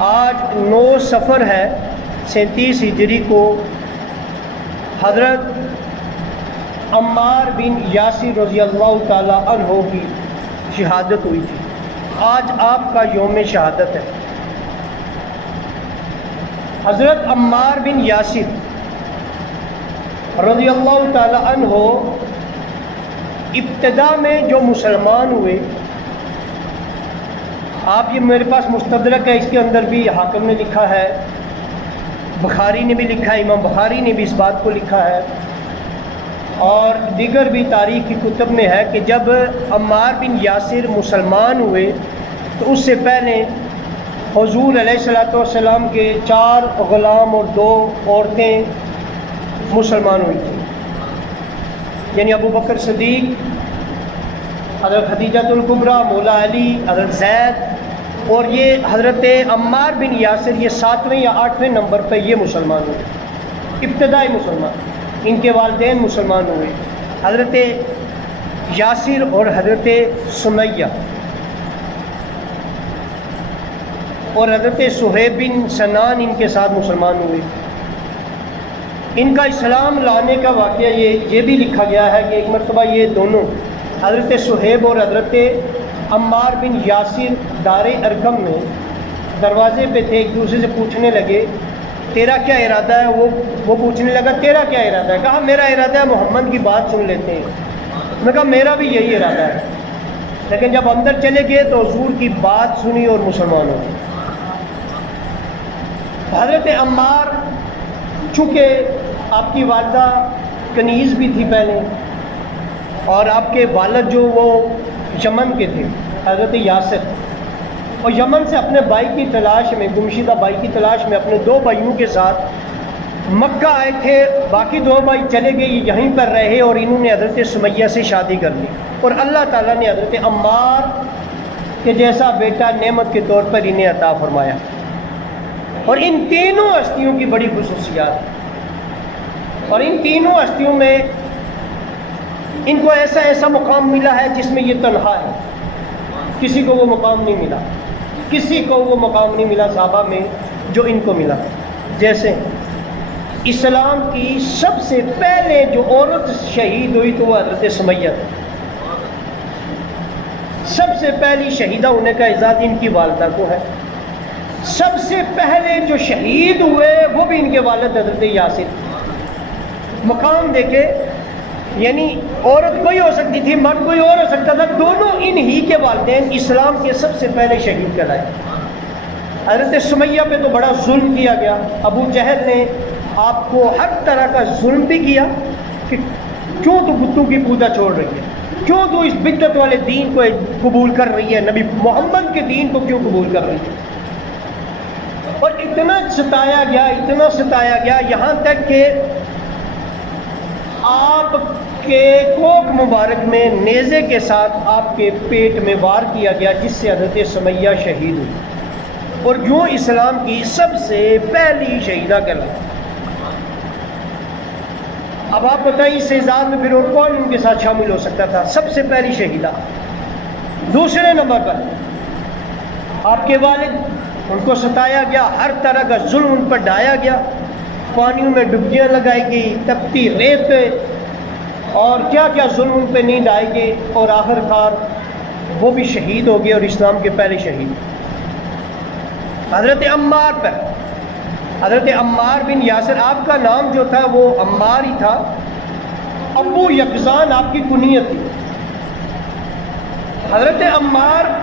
آج 9 صفر ہے 37 ہجری کو حضرت عمار بن یاسر رضی اللہ تعالی عنہ کی شہادت ہوئی تھی۔ آج آپ کا یوم شہادت ہے۔ حضرت عمار بن یاسر رضی اللہ تعالی عنہ ابتدا میں جو مسلمان ہوئے، آپ یہ میرے پاس مستدرک ہے، اس کے اندر بھی حاکم نے لکھا ہے، بخاری نے بھی لکھا ہے، امام بخاری نے بھی اس بات کو لکھا ہے، اور دیگر بھی تاریخ کی کتب میں ہے کہ جب عمار بن یاسر مسلمان ہوئے تو اس سے پہلے حضور علیہ الصلوۃ والسلام کے 4 غلام اور 2 عورتیں مسلمان ہوئی تھیں، یعنی ابو بکر صدیق، حضرت خدیجہ الکبریٰ، مولا علی، حضرت زید، اور یہ حضرت عمار بن یاسر یہ 7ویں یا 8ویں نمبر پہ یہ مسلمان ہوئے، ابتدائی مسلمان۔ ان کے والدین مسلمان ہوئے، حضرت یاسر اور حضرت سمیہ، اور حضرت صہیب بن سنان ان کے ساتھ مسلمان ہوئے۔ ان کا اسلام لانے کا واقعہ یہ بھی لکھا گیا ہے کہ ایک مرتبہ یہ دونوں حضرت صہیب اور حضرت عمار بن یاسر دار ارقم میں دروازے پہ تھے، ایک دوسرے سے پوچھنے لگے تیرا کیا ارادہ ہے؟ وہ پوچھنے لگا تیرا کیا ارادہ ہے؟ کہا میرا ارادہ ہے محمد کی بات سن لیتے ہیں۔ میں کہا میرا بھی یہی ارادہ ہے، لیکن جب اندر چلے گئے تو حضور کی بات سنی اور مسلمان ہو گئے۔ حضرت عمار چونکہ آپ کی والدہ کنیز بھی تھی پہلے، اور آپ کے والد جو وہ یمن کے تھے حضرت یاسر، اور یمن سے اپنے بھائی کی تلاش میں، گمشدہ بھائی کی تلاش میں اپنے 2 بھائیوں کے ساتھ مکہ آئے تھے۔ باقی 2 بھائی چلے گئے، یہیں پر رہے، اور انہوں نے حضرت سمیہ سے شادی کر لی، اور اللہ تعالیٰ نے حضرت عمار کے جیسا بیٹا نعمت کے طور پر انہیں عطا فرمایا۔ اور ان تینوں ہستیوں کی بڑی خصوصیات، اور ان تینوں ہستیوں میں ان کو ایسا مقام ملا ہے جس میں یہ تنہا ہے، کسی کو وہ مقام نہیں ملا، کسی کو وہ مقام نہیں ملا صحابہ میں جو ان کو ملا۔ جیسے اسلام کی سب سے پہلے جو عورت شہید ہوئی تو وہ حضرت سمیہ تھی۔ سب سے پہلی شہیدہ ہونے کا اعزاز ان کی والدہ کو ہے۔ سب سے پہلے جو شہید ہوئے وہ بھی ان کے والد حضرت یاسر۔ مقام دیکھے، یعنی عورت کوئی ہو سکتی تھی، مرد کوئی اور ہو سکتا تھا، دونوں ان ہی کے والدین اسلام کے سب سے پہلے شہید کہلائے۔ حضرت سمیہ پہ تو بڑا ظلم کیا گیا، ابو جہل نے آپ کو ہر طرح کا ظلم بھی کیا کہ کیوں تو بتوں کی پوجا چھوڑ رہی ہے، کیوں تو اس بدعت والے دین کو قبول کر رہی ہے، نبی محمد کے دین کو کیوں قبول کر رہی ہے۔ اور اتنا ستایا گیا یہاں تک کہ آپ کے کوک مبارک میں نیزے کے ساتھ آپ کے پیٹ میں وار کیا گیا، جس سے حضرت سمیہ شہید ہوئی، اور جو اسلام کی سب سے پہلی شہیدہ کہلائی۔ اب آپ بتائیں اس اعزاز میں پھر اور کون ان کے ساتھ شامل ہو سکتا تھا؟ سب سے پہلی شہیدہ۔ دوسرے نمبر پر آپ کے والد، ان کو ستایا گیا، ہر طرح کا ظلم ان پر ڈھایا گیا، پانیوں میں ڈبکیاں لگائی گئی، تپتی ریت پہ، اور کیا کیا ظلم ان پہ نہیں ڈھائے گئے، اور آخر کار وہ بھی شہید ہو گئے، اور اسلام کے پہلے شہید۔ حضرت عمار پر، حضرت عمار بن یاسر، آپ کا نام جو تھا وہ عمار ہی تھا، ابو یقظان آپ کی کنیت تھی۔ حضرت عمار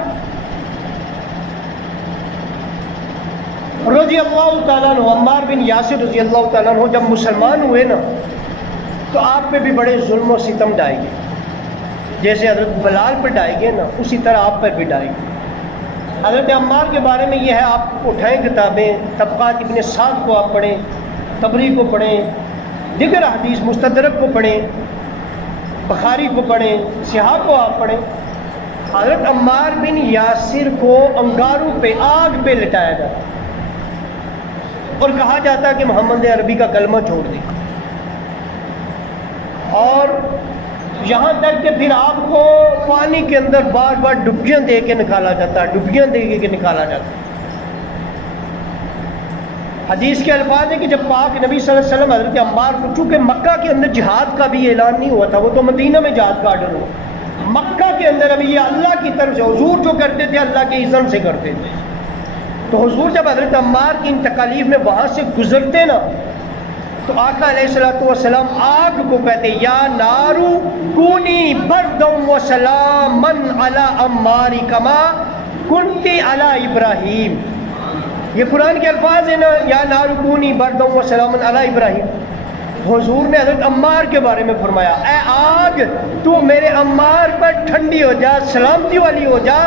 رضی اللہ تعالیٰ عنہ، عمار بن یاسر رضی اللہ تعالیٰ عنہ جب مسلمان ہوئے نا تو آپ پہ بھی بڑے ظلم و ستم ڈھائے گئے، جیسے حضرت بلال پر ڈھائے گئے نا اسی طرح آپ پر بھی ڈھائے گئے۔ حضرت عمار کے بارے میں یہ ہے، آپ اٹھائیں کتابیں، طبقات ابن سعد کو آپ پڑھیں، طبری کو پڑھیں، دیگر حدیث مستدرک کو پڑھیں، بخاری کو پڑھیں، صحاح کو آپ پڑھیں۔ حضرت عمار بن یاسر کو انگاروں پہ، آگ پہ لٹایا جاتا اور کہا جاتا کہ محمد عربی کا کلمہ چھوڑ دے، اور یہاں تک کہ پھر آپ کو پانی کے اندر بار بار ڈبکیاں دے کے نکالا جاتا ہے، ڈبکیاں دے کے نکالا جاتا ہے۔ حدیث کے الفاظ ہیں کہ جب پاک نبی صلی اللہ علیہ وسلم حضرت عمار کو، چونکہ مکہ کے اندر جہاد کا بھی اعلان نہیں ہوا تھا، وہ تو مدینہ میں جہاد کا آرڈر ہوا، مکہ کے اندر ابھی یہ اللہ کی طرف سے حضور جو کرتے تھے اللہ کے اذن سے کرتے تھے. تو حضور جب حضرت عمار کی ان تکالیف میں وہاں سے گزرتے نا، تو آقا علیہ الصلوۃ والسلام آگ کو کہتے یا نارو کونی بردم و سلامن علی عمار کما کنتی علی ابراہیم. یہ قرآن کے الفاظ ہیں نا، یا نارو کونی بردم و سلامن علی ابراہیم. حضور نے حضرت عمار کے بارے میں فرمایا اے آگ تو میرے عمار پر ٹھنڈی ہو جا، سلامتی والی ہو جا،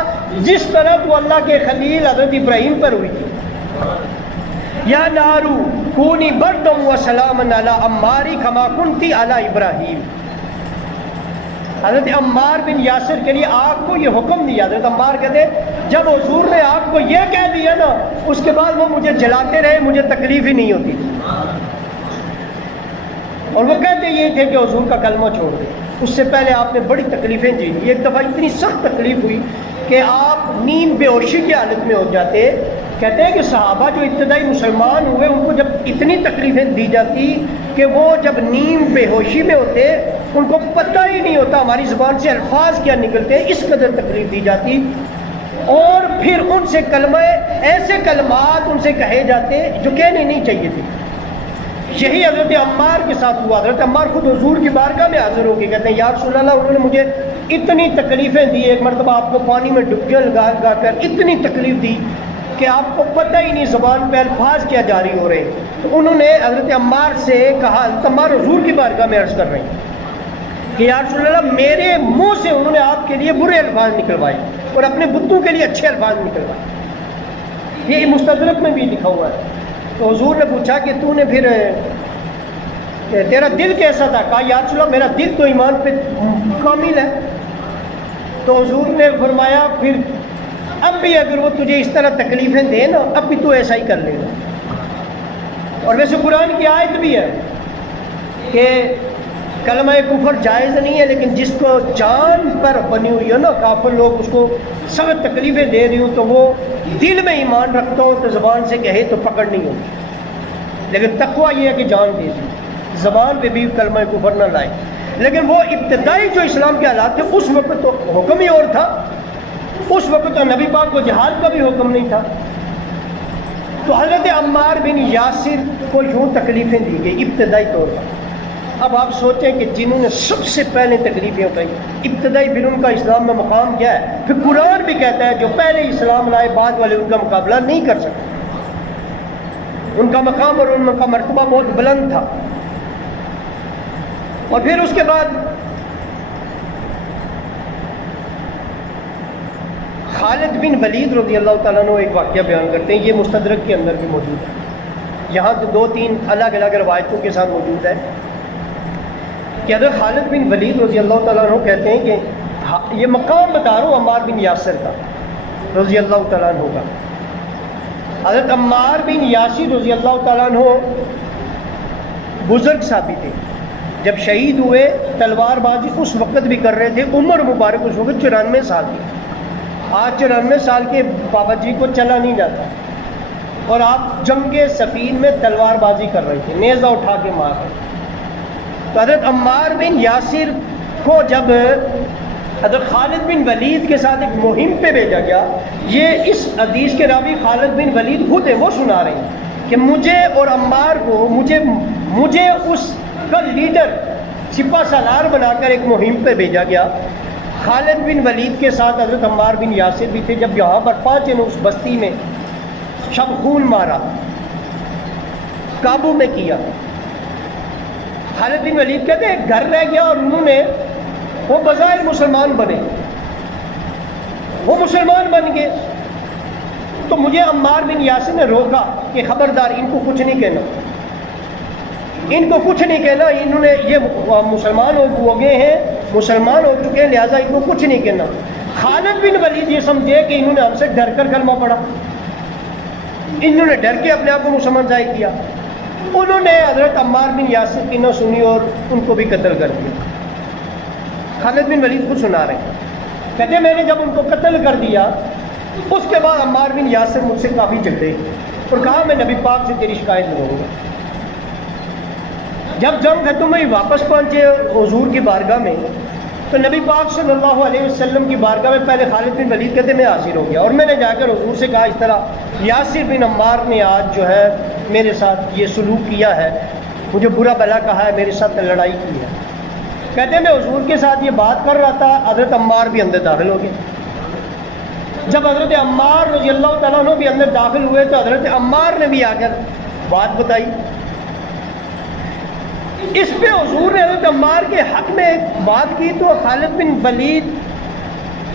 جس طرح تو اللہ کے خلیل حضرت ابراہیم پر ہوئی تھی. یا نارو کونی بردم و سلامن علی عماری کما کنتی علی ابراہیم. حضرت عمار بن یاسر کے لیے آگ کو یہ حکم دیا. حضرت عمار کہتے جب حضور نے آگ کو یہ کہہ دیا نا، اس کے بعد وہ مجھے جلاتے رہے، مجھے تکلیف ہی نہیں ہوتی. اور وہ کہتے یہ تھے کہ حضور کا کلمہ چھوڑ دیں. اس سے پہلے آپ نے بڑی تکلیفیں جھیلی. ایک دفعہ اتنی سخت تکلیف ہوئی کہ آپ نیند بے ہوشی کی حالت میں ہو جاتے. کہتے ہیں کہ صحابہ جو ابتدائی مسلمان ہوئے ان کو جب اتنی تکلیفیں دی جاتی کہ وہ جب نیند بے ہوشی میں ہوتے ان کو پتہ ہی نہیں ہوتا ہماری زبان سے الفاظ کیا نکلتے ہیں، اس قدر تکلیف دی جاتی. اور پھر ان سے کلمہ، ایسے کلمات ان سے کہے جاتے جو کہنے نہیں چاہیے تھے. یہی حضرت عمار کے ساتھ ہوا. حضرت عمار خود حضور کی بارگاہ میں حاضر ہو کے کہتے ہیں یا رسول اللہ انہوں نے مجھے اتنی تکلیفیں دی، ایک مرتبہ آپ کو پانی میں ڈبکیاں لگا کر اتنی تکلیف دی کہ آپ کو پتہ ہی نہیں زبان پہ الفاظ کیا جاری ہو رہے. تو انہوں نے حضرت عمار سے کہا، حضرت عمار حضور کی بارگاہ میں عرض کر رہے ہیں کہ یا رسول اللہ میرے منہ سے انہوں نے آپ کے لیے برے الفاظ نکلوائے اور اپنے بتوں کے لیے اچھے الفاظ نکلوائے. یہ مستدرک میں بھی لکھا ہوا ہے. تو حضور نے پوچھا کہ تو نے پھر تیرا دل کیسا تھا؟ کہا یا رسول اللہ میرا دل تو ایمان پہ کامل ہے. تو حضور نے فرمایا پھر اب بھی اگر وہ تجھے اس طرح تکلیفیں دے نا، اب بھی تو ایسا ہی کر لے گا. اور ویسے قرآن کی آیت بھی ہے کہ کلمہ کفر جائز نہیں ہے، لیکن جس کو جان پر بنی ہوئی ہے نا، کافر لوگ اس کو سخت تکلیفیں دے رہی ہوں تو وہ دل میں ایمان رکھتا ہوں تو زبان سے کہے تو پکڑ نہیں ہوگی. لیکن تقویٰ یہ ہے کہ جان دے دی، زبان پہ بھی کلمہ کفر نہ لائے. لیکن وہ ابتدائی جو اسلام کے حالات تھے اس وقت تو حکم ہی اور تھا. اس وقت تو نبی پاک کو جہاد کا بھی حکم نہیں تھا. تو حضرت عمار بن یاسر کو یوں تکلیفیں دی گئی ابتدائی طور پر. اب آپ سوچیں کہ جنہوں نے سب سے پہلے تکلیفیں اٹھائی ابتدائی، پھر ان کا اسلام میں مقام کیا ہے. پھر قرآن بھی کہتا ہے جو پہلے اسلام لائے بعد والے ان کا مقابلہ نہیں کر سکتے. ان کا مقام اور ان کا مرتبہ بہت بلند تھا. اور پھر اس کے بعد خالد بن ولید رضی اللہ تعالیٰ عنہ ایک واقعہ بیان کرتے ہیں. یہ مستدرک کے اندر بھی موجود ہے. یہاں تو 2-3 الگ الگ روایتوں کے ساتھ موجود ہے کہ حضرت خالد بن ولید رضی اللہ تعالیٰ عنہ کہتے ہیں کہ یہ مقام بتا رہا ہوں عمار بن یاسر کا رضی اللہ تعالیٰ عنہ کا. حضرت عمار بن یاسر رضی اللہ تعالیٰ عنہ بزرگ صحابی تھے. جب شہید ہوئے تلوار بازی اس وقت بھی کر رہے تھے. عمر مبارک اس وقت 94 سال کی. آج 94 سال کے بابا جی کو چلا نہیں جاتا اور آپ جنگ صفین میں تلوار بازی کر رہے تھے، نیزہ اٹھا کے مار رہے تھے. تو حضرت عمار بن یاسر کو جب حضرت خالد بن ولید کے ساتھ ایک مہم پہ بھیجا گیا، یہ اس حدیث کے راوی خالد بن ولید خود ہیں، وہ سنا رہے ہیں کہ مجھے اور عمار کو مجھے اس کا لیڈر سپہ سالار بنا کر ایک مہم پہ بھیجا گیا. خالد بن ولید کے ساتھ حضرت عمار بن یاسر بھی تھے. جب یہاں پر پہنچے نے اس بستی میں شب خون مارا، قابو میں کیا. خالد بن ولید کہتے ہیں گھر رہ گیا اور انہوں نے وہ بظاہر مسلمان بنے، وہ مسلمان بن گئے. تو مجھے عمار بن یاسر نے روکا کہ خبردار ان کو کچھ نہیں کہنا، ان کو کچھ نہیں کہنا، انہوں نے یہ مسلمان ہو گئے ہیں، مسلمان ہو چکے ہیں، لہٰذا ان کو کچھ نہیں کہنا. خالد بن ولید یہ سمجھے کہ انہوں نے ہم سے ڈر کر کلمہ پڑھا، انہوں نے ڈر کے اپنے آپ کو مسلمان ظاہر کیا. انہوں نے حضرت عمار بن یاسر کی نہ سنی اور ان کو بھی قتل کر دیا. خالد بن ولید خود سنا رہے ہیں، کہتے ہیں میں نے جب ان کو قتل کر دیا اس کے بعد عمار بن یاسر مجھ سے کافی جھگڑے اور کہا میں نبی پاک سے تیری شکایت لگاؤں گا۔ جب جنگ ختم ہوئی واپس پہنچے حضور کی بارگاہ میں، تو نبی پاک صلی اللہ علیہ وسلم کی بارگاہ میں پہلے خالد بن ولید کہتے میں حاضر ہو گیا، اور میں نے جا کر حضور سے کہا اس طرح یاسر بن عمار نے آج جو ہے میرے ساتھ یہ سلوک کیا ہے، مجھے برا بھلا کہا ہے، میرے ساتھ لڑائی کی ہے۔ کہتے ہیں میں حضور کے ساتھ یہ بات کر رہا تھا، حضرت عمار بھی اندر داخل ہو گئے۔ جب حضرت عمار رضی اللہ تعالیٰ عنہ بھی اندر داخل ہوئے تو حضرت عمار نے بھی آ کر بات بتائی۔ اس پہ حضور نے حضرت عمار کے حق میں بات کی تو خالد بن ولید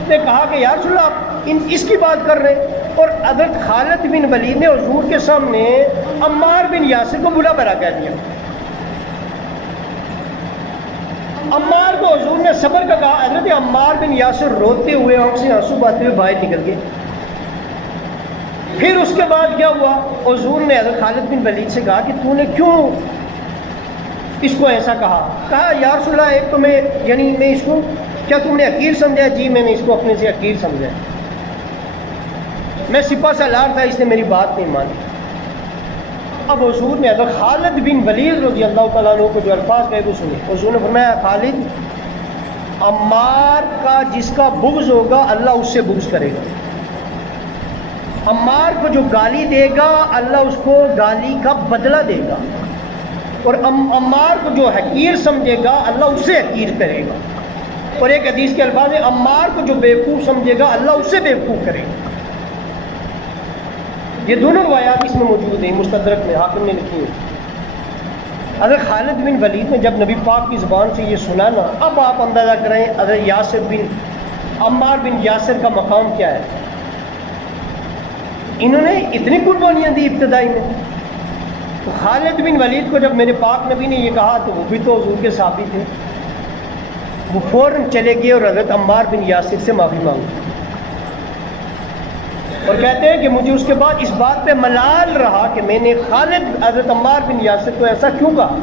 نے کہا کہ یا رسول اللہ آپ اس کی بات کر رہے ہیں، اور حضرت خالد بن ولید نے حضور کے سامنے عمار بن یاسر کو برا بھلا کہہ دیا۔ عمار کو حضور نے صبر کا کہا، حضرت عمار بن یاسر روتے ہوئے آنکھ سے آنسو بہاتے ہوئے باہر نکل گئے۔ پھر اس کے بعد کیا ہوا، حضور نے حضرت خالد بن ولید سے کہا کہ تو نے کیوں اس کو ایسا کہا یا رسول اللہ ایک تو میں اس کو کیا تم نے حقیر سمجھا؟ جی میں نے اس کو اپنے سے حقیر سمجھا، میں سپہ سالار تھا، اس نے میری بات نہیں مانی۔ اب حضور نے حضرت خالد بن ولید رضی اللہ تعالیٰ عنہ کو جو الفاظ کہے وہ سنے۔ حضور نے فرمایا خالد، عمار کا جس کا بغض ہوگا اللہ اس سے بغض کرے گا، عمار کو جو گالی دے گا اللہ اس کو گالی کا بدلہ دے گا، اور عمار کو جو حقیر سمجھے گا اللہ اس سے حقیر کرے گا، اور ایک حدیث کے الفاظ ہے عمار کو جو بیوقوف سمجھے گا اللہ اس سے بیوقوف کرے گا۔ یہ دونوں روایات اس میں موجود ہیں، مستدرک میں حاکم نے لکھی ہیں۔ حضرت خالد بن ولید نے جب نبی پاک کی زبان سے یہ سنا نا، اب آپ اندازہ کریں حضرت عمار بن یاسر کا مقام کیا ہے۔ انہوں نے اتنی قربانیاں دی ابتدائی میں، تو خالد بن ولید کو جب میرے پاک نبی نے یہ کہا تو وہ بھی تو حضور کے صحابی تھے، وہ فوراً چلے گئے اور حضرت عمار بن یاسر سے معافی مانگی، اور کہتے ہیں کہ مجھے اس کے بعد اس بات پہ ملال رہا کہ میں نے حضرت عمار بن یاسر کو ایسا کیوں کہا۔